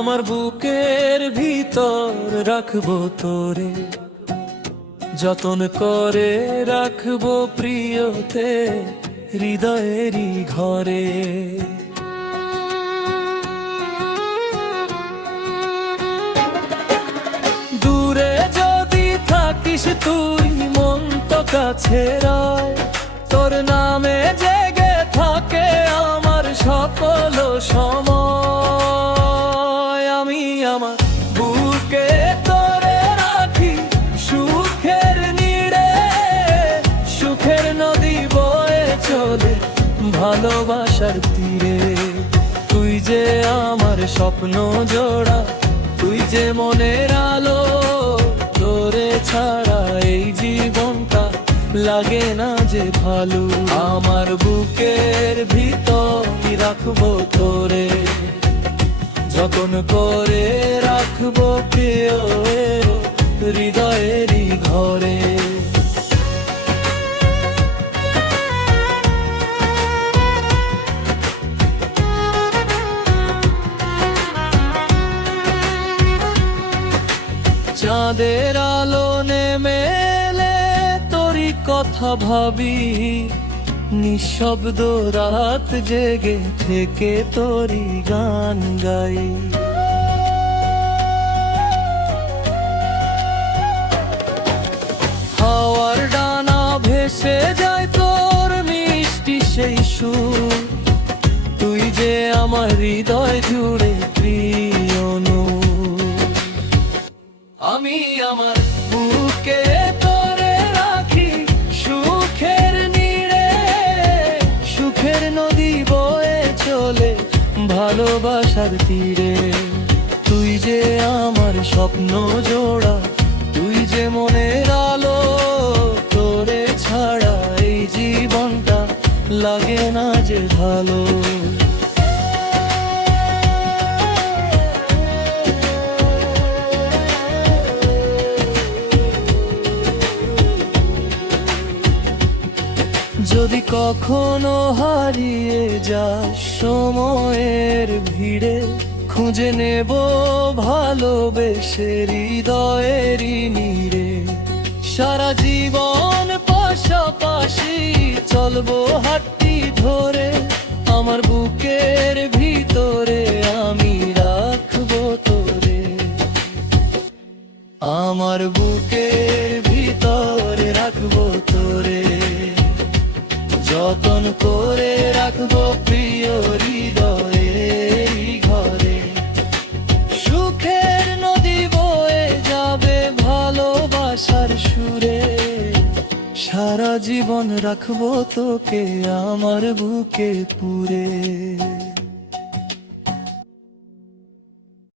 আমার বুকের ভিতর রাখবো তোরে, যতন করে রাখবো প্রিয়তে হৃদয়েরই ঘরে। দূরে যদি থাকিস তুই মন তো কাছে রয়, তোর নামে জেগে থাকে আমার সকল সময়। আমি আমার বুকে তোরে রাখি সুখের নীড়ে, সুখের নদী বয়ে চলে ভালোবাসার তীরে। তুই যে আমার স্বপ্ন জোড়া, তুই যে মনের আলো, তোরে ছাড়া এই জীবনটা লাগে না যে ভালো। আমার বুকের ভিতর রাখবো তোরে, যতন করে রাখবো প্রিয় হৃদয়েরই ঘরে। চাঁদের আলো নেমে এলে তোরই কথা ভাবি, নিঃশব্দ রাত জেগে থেকে তোরই গান গাই। হাওয়ার ডানা ভেসে যায় তোর মিষ্টি সেই সুর, তুই যে আমার হৃদয় জুড়ে প্রিয় নূর। আমি আমার বুকে তোরে রাখি সুখের নীড়ে, সুখের নদী বয়ে চলে ভালোবাসার তীরে। তুই যে আমার স্বপ্ন জোড়া, তুই যে মনের আলো, তোরে ছাড়া এই জীবনটা লাগে না যে ভালো। যদি কখনো হারিয়ে যাস সময়ের ভিড়ে, খুঁজে নেব ভালোবেসে হৃদয়েরই নীড়ে। সারা জীবন পাশাপাশি চলবো হাতটি ধরে, আমার বুকের ভিতরে আমি রাখবো তোরে। আমার বুকের ভিতরে রাখবো তোরে, যতন করে রাখবো প্রিয় হৃদয়ের ঘরে। সুখের নদী বয়ে যাবে ভালোবাসার সুরে, সারা জীবন রাখবো তোকে আমার বুকে পুরে।